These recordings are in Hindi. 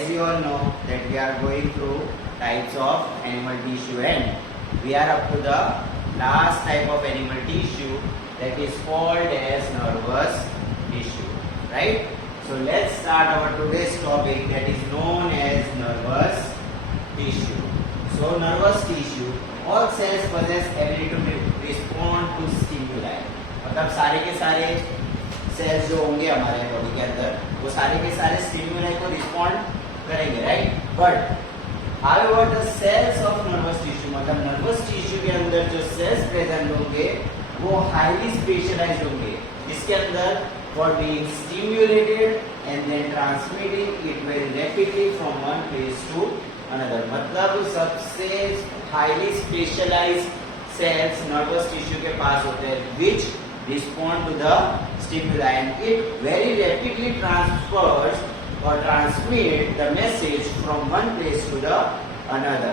as you all know that we are going through types of animal tissue and we are up to the last type of animal tissue that is called as nervous tissue, right? So let's start our today's topic that is known as nervous tissue. So nervous tissue, all cells possess ability to respond to stimuli. मतलब सारे के सारे सेल्स जो होंगे हमारे बॉडी के अंदर वो सारे के सारे स्टिमुलाई को रिस्पॉन्ड करेंगे, right? But however the cells of nervous tissue मतलब nervous tissue के अंदर जो cells present होंगे वो highly specialized होंगे, इसके अंदर for being stimulated and then transmitting it very rapidly from one place to another. मतलब सबसे highly specialized cells nervous tissue के पास होते हैं which respond to the stimuli and it very rapidly transfers or transmit the message from one place to the another.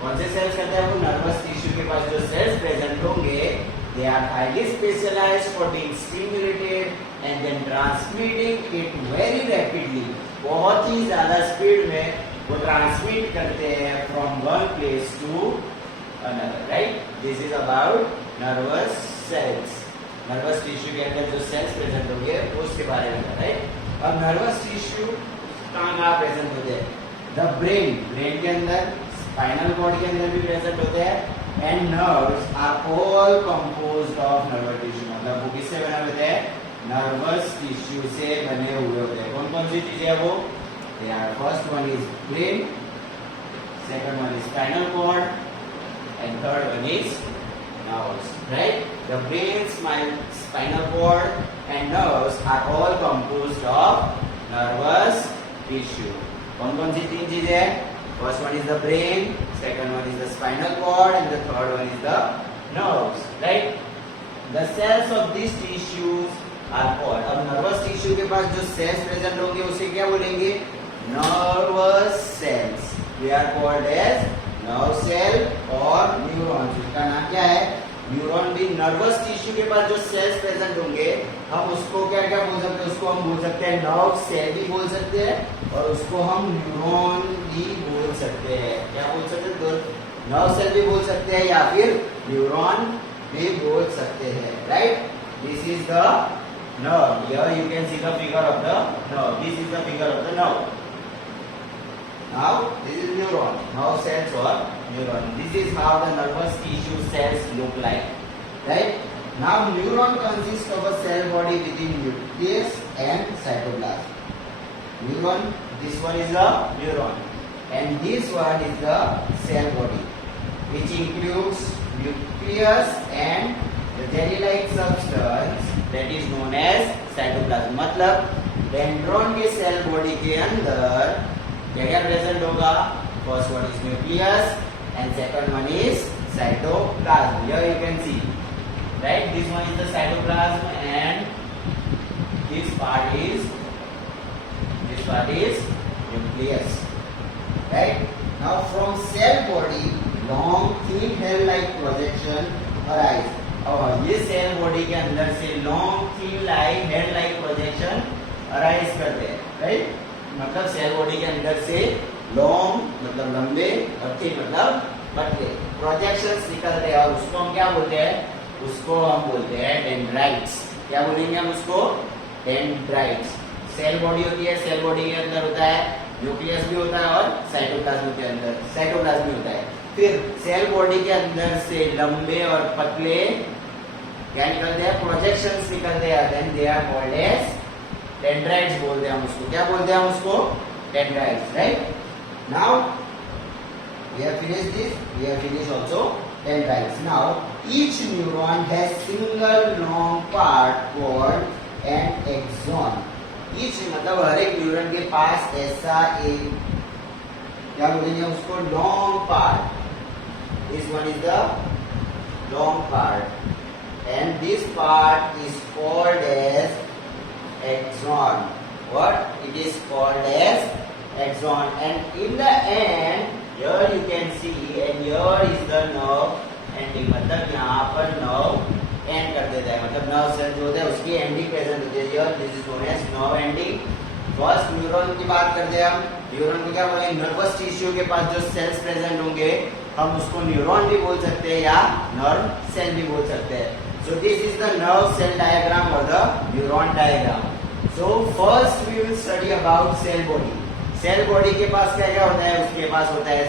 कौन से सेल्स कहते हैं? वो नर्वस टिश्यू के पास जो सेल्स प्रेजेंट होंगे they are highly specialized for being stimulated and then transmitting it very rapidly. बहुत ही ज्यादा स्पीड में वो ट्रांसमिट करते हैं from one place to another, right? This is about nervous cells. Nervous tissue के अंदर जो सेल्स प्रेजेंट होंगे उसके बारे में, राइट? अब नर्वस टिश्यू कहाँ प्रेजेंट होते हैं? द ब्रेन के अंदर, स्पाइनल कॉर्ड के अंदर भी प्रेजेंट होते हैं and nerves are all composed of nervous tissue. मतलब वो किससे बने होते हैं? नर्वस टिश्यू से बने हुए होते हैं. कौन कौन सी चीजें है वो? They are first one is brain, second one is spinal cord and third one is nerves, right? The brain, spinal cord and nerves are all composed of nervous tissue. कौन-कौन सी तीन चीजें हैं? First one is the brain, second one is the spinal cord and the third one is the nerves, right? The cells of these tissues are called. अब nervous tissue के पास जो cells present होंगे उसे क्या बोलेंगे? Nervous cells. They are called as nerve cell और न्यूरॉन. इसका नाम क्या है? न्यूरॉन भी. नर्वस टिश्यू के पास जो सेल्स प्रेजेंट होंगे हम उसको क्या क्या बोल सकते हैं? उसको हम बोल सकते हैं नर्व सेल भी बोल सकते हैं और उसको हम न्यूरॉन भी बोल सकते हैं. क्या बोल सकते हैं? तो नर्व सेल भी बोल सकते हैं या फिर न्यूरॉन भी बोल सकते हैं, right? This is the nerve. Here you can see the figure of the nerve. This is the figure of the nerve. Now this is neuron, nerve cells or neuron. This is how the nervous tissue cells look like, right? Now neuron consists of a cell body within nucleus and cytoplasm. Neuron, this one is a neuron, and this one is the cell body, which includes nucleus and the jelly-like substance that is known as cytoplasm. मतलब डेंड्रॉन के सेल बॉडी के अंदर क्या क्या प्रेजेंट होगा? First one is nucleus and second one is cytoplasm. Here you can see, right? This one is the cytoplasm and this part is nucleus, right? Now from cell body long thin hair like projection arise. और ये सेल बॉडी के अंदर से long thin like hair like projection arise करते हैं, राइट? मतलब सेल बॉडी के अंदर से लॉन्ग मतलब लंबे और थिन मतलब पतले प्रोजेक्शंस निकलते हैं और उसको हम क्या बोलते हैं? उसको हम बोलते हैं डेंड्राइट्स. क्या बोलेंगे हम उसको? डेंड्राइट्स. सेल बॉडी होती है, सेल बॉडी के अंदर होता है न्यूक्लियस भी होता है और साइटोप्लाज्म के अंदर साइटोप्लाज्म भी होता है. फिर सेल बॉडी के अंदर से लंबे और पतले क्या निकलते हैं? प्रोजेक्शंस निकलते हैं. Then they are called as dendrites बोलते हैं हम उसको. क्या बोलते हैं हम उसको? Dendrites, right? Now we have finished this. We have finished also dendrites. Now each neuron has single long part called an axon. Each मतलब हर एक न्यूरॉन के पास ऐसा एक क्या बोलेंगे उसको? Long part. This one is the long part and this part is called as axon. What it is called as axon. And in the end, here you can see, and here is the nerve ending. मतलब यहाँ पर nerve end कर देता है. मतलब nerve cell जो होता है उसकी ending प्रेजेंट होती है. Here this is known as nerve ending. First neuron की बात करते हैं हम। न्यूरॉन को क्या बोलेंगे? नर्वस टिश्यू के पास जो सेल्स प्रेजेंट होंगे हम उसको न्यूरॉन भी बोल सकते हैं या नर्व सेल भी बोल सकते हैं। So this is the nerve cell diagram और the neuron diagram. So first we will study about cell body. Cell body के पास क्या क्या होता है? उसके पास होता है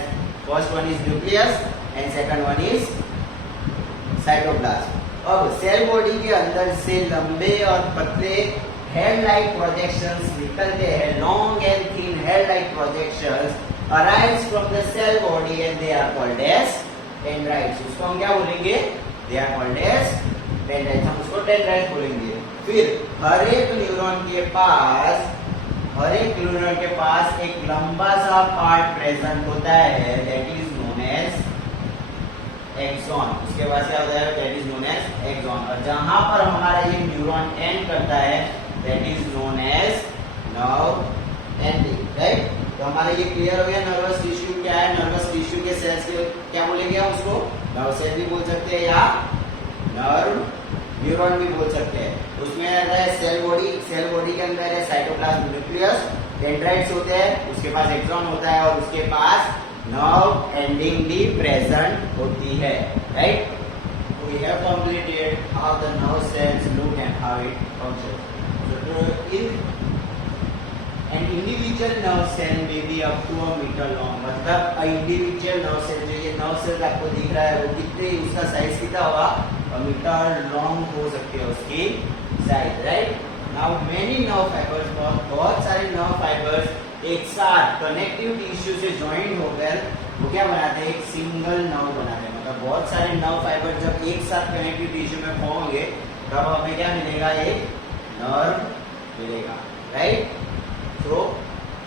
first one is nucleus and second one is cytoplasm. अब सेल बॉडी के अंदर से लंबे और पतले हेयर लाइक प्रोजेक्शंस निकलते हैं। Long and thin hair like projections arise from the cell body and they are called as dendrites। उसको हम क्या बोलेंगे? They are called as dendrites। हम उसको dendrites बोलेंगे। फिर हर एक न्यूरॉन के पास एक लंबा सा पार्ट प्रेजेंट होता है, that is known as axon. उसके बाद क्या होता है? That is known as axon. और जहां पर हमारा ये न्यूरॉन एंड करता है that is known as nerve ending, right? तो हमारा ये क्लियर हो गया। नर्वस टिश्यू क्या है? नर्वस टिश्यू के सेल्स के क्या बोलेंगे हम उसको? नर्व सेल भी बोल सकते हैं या नर्व न्यूरॉन भी बोल सकते हैं। उसमें रहता है सेल बॉडी। सेल बॉडी के अंदर है साइटोप्लाज्म, न्यूक्लियस, डेंड्राइट्स होते हैं, उसके पास एक्सॉन होता है और उसके पास नर्व एंडिंग भी प्रेजेंट होती है, right? We have completed how the nerve cells look and how it function. An individual nerve cell may be up to a meter long। मतलब इंडिविजुअल नर्व सेल, जो ये नर्व सेल आपको दिख रहा है वो कितने, उसका साइज कितना होगा? मीटर लॉन्ग हो सकती है उसकी size, right? Now many nerve fibres, बहुत सारे नर्व फाइबर्स एक साथ कनेक्टिव टिश्यू से ज्वाइन होकर वो क्या बनाते हैं? एक सिंगल नर्व बनाते हैं। मतलब बहुत सारे नर्व फाइबर जब एक साथ कनेक्टिव टिश्यू में फॉर्म होंगे तब हमें क्या मिलेगा? एक नर्व मिलेगा, right? So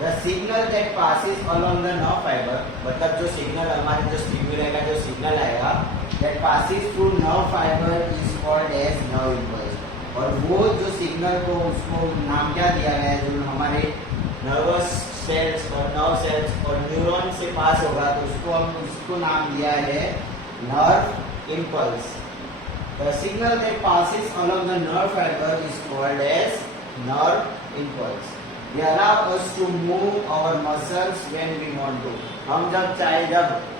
the signal that passes along the nerve fiber, मतलब जो सिग्नल हमारे जो स्टिमुलाई का जो सिग्नल आएगा that passes through nerve fiber is called as nerve impulse। और वो जो सिग्नल को उसको नाम क्या दिया गया है? जो हमारे नर्वस सेल्स और नर्व सेल्स और न्यूरॉन से पास होगा तो उसको नाम दिया है nerve impulse। The signal that passes along the nerve fiber is called as nerve impulse। They allow us to move our muscles when we want to। हम जब चाहे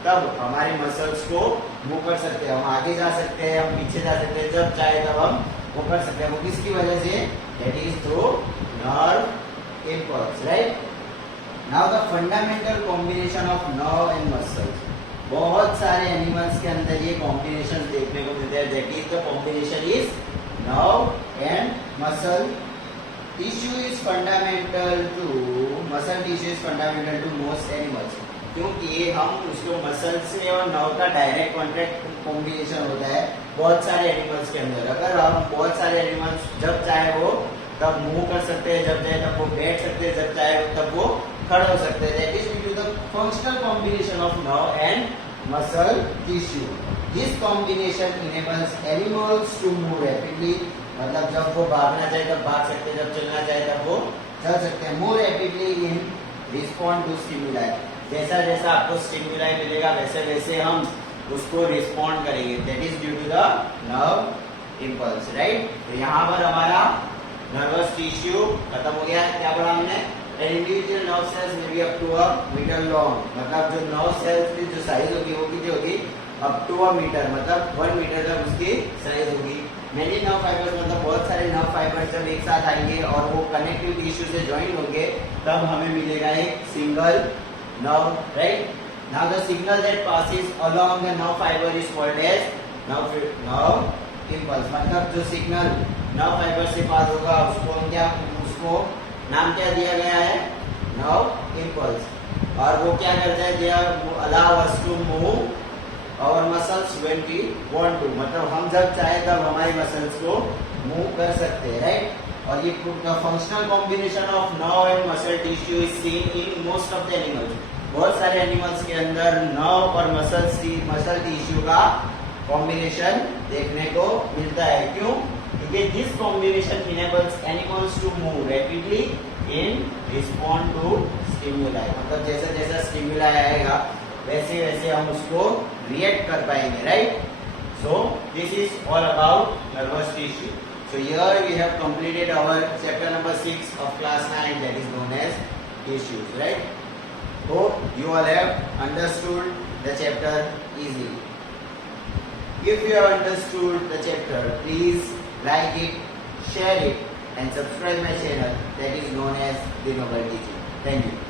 तब हमारे मसल्स को मूव कर सकते हैं। हम आगे जा सकते हैं, हम पीछे जा सकते हैं, जब चाहे तब हम वो कर सकते हैं। वो किसकी वजह से? That is through nerve impulse, right? Now the fundamental combination of nerve and muscles। बहुत सारे एनिमल्स के अंदर ये कॉम्बिनेशन देखने को मिलते हैं। That is the combination is nerve and muscle। Tissue is fundamental to muscle tissue is fundamental to most animals। क्योंकि हम उसको मसल से और नर्व का डायरेक्ट कॉन्टैक्ट कॉम्बिनेशन होता है बहुत सारे एनिमल्स के अंदर। अगर हम बहुत सारे एनिमल्स जब चाहे वो तब मूव कर सकते हैं, जब चाहे तब वो बैठ सकते हैं, जब चाहे तब वो खड़े हो सकते हैं। That is due to the functional combination of nerve and muscle tissue. This combination enables animals to move rapidly. मतलब जब वो भागना चाहे तब भाग सकते हैं, जब चलना चाहे तब वो चल सकते हैं। More rapidly in respond to stimuli. जैसा जैसा आपको स्टिमुलाई मिलेगा वैसे वैसे हम उसको रिस्पॉन्ड करेंगे। That is due to the nerve impulse, right? तो यहाँ पर हमारा नर्वस टिश्यू खत्म हो गया। क्या बोला हमने? इंडिविजुअल नर्व सेल्स में भी up to a metre long. मतलब जो नर्व सेल्स की जो साइज होगी वो कितनी होगी? अप टू अ मीटर, मतलब 1 मीटर तक उसकी साइज होगी। मेनी नर्व फाइबर्स, मतलब बहुत सारे नर्व फाइबर्स जब एक साथ आएंगे और वो कनेक्टिव टिश्यू से ज्वाइन होंगे तब हमें मिलेगा एक single nerve, right? Now the signal that passes along the nerve fibre is called as nerve impulse. मतलब जो सिग्नल नर्व फाइबर से पास होगा उसको नाम क्या दिया गया है? Nerve impulse. और वो क्या करता है? They allow us to move और muscles when we want to. मतलब हम जब चाहे तब हमारी मसल्स को मूव कर सकते हैं, राइट? और ये functional combination of nerve and muscle tissue is seen in most of the animals. बहुत सारे एनिमल्स के अंदर नर्व और मसल टिश्यू का कॉम्बिनेशन देखने को मिलता है। क्यों? क्योंकि this combination enables animals to move rapidly in respond to stimuli. मतलब जैसा जैसा स्टिमुलाई आएगा वैसे वैसे हम उसको रिएक्ट कर पाएंगे, right? So this is all about nervous tissue. So here we have completed our chapter number 6 of class 9, that is known as tissues, right? Hope you all have understood the chapter easily. If you have understood the chapter, please like it, share it and subscribe my channel that is known as The Noble Teaching. Thank you.